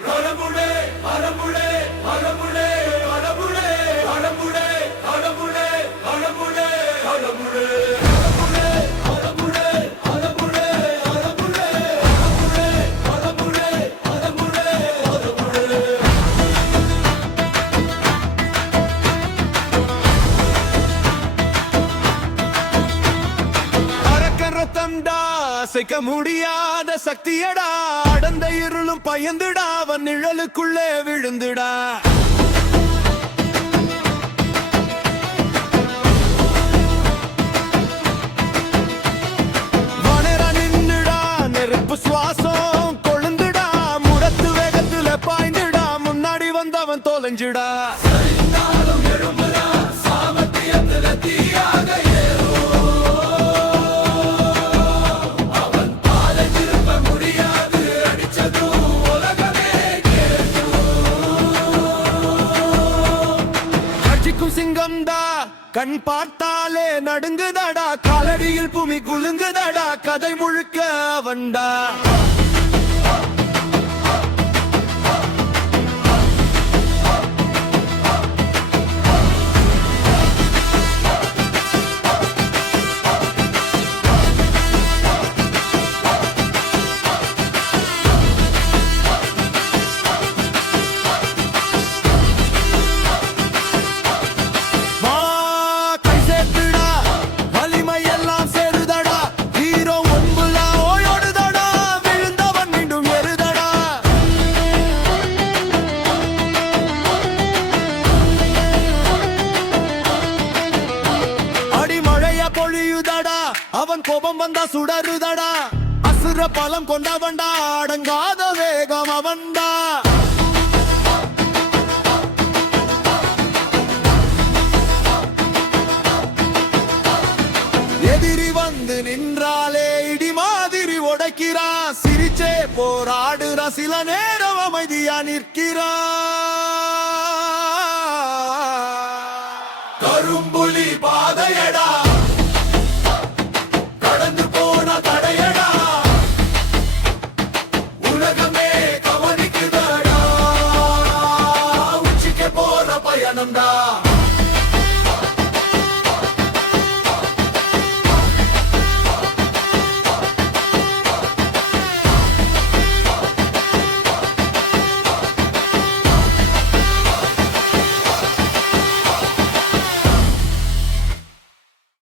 அடமுடே அடமுடே அடமுடே அடமுடே அடமுடே அடமுடே அடமுடே அடமுடே அசைக்க முடியாத சக்தியடா, அடந்த இருளும் பயந்துடா, அவன் நிழலுக்குள்ளே விழுந்துடா. வனர நின்னுடா, நெருப்பு சுவாசம் கொழுந்துடா, முரத்து வேகத்துல பாய்ந்துடா, முன்னாடி வந்தவன் தொலைஞ்சுடா. சிங்கம்டா, கண் பார்த்தாலே நடுங்குதடா, காலடியில் பூமி குலுங்குதடா, கதை முழுக்க அவன்டா. அவன் கோபம் வந்தா சுடருதடா, அசுர பலம் கொண்டவன்டா, அடங்காத வேகம் அவன்டா. எதிரி வந்து நின்றாலே இடி மாதிரி உடைக்கிறான், சிரிச்சே போராடுறா, சில நேரம் அமைதியா நிற்கிறான். கரும்புலி பாதையடா.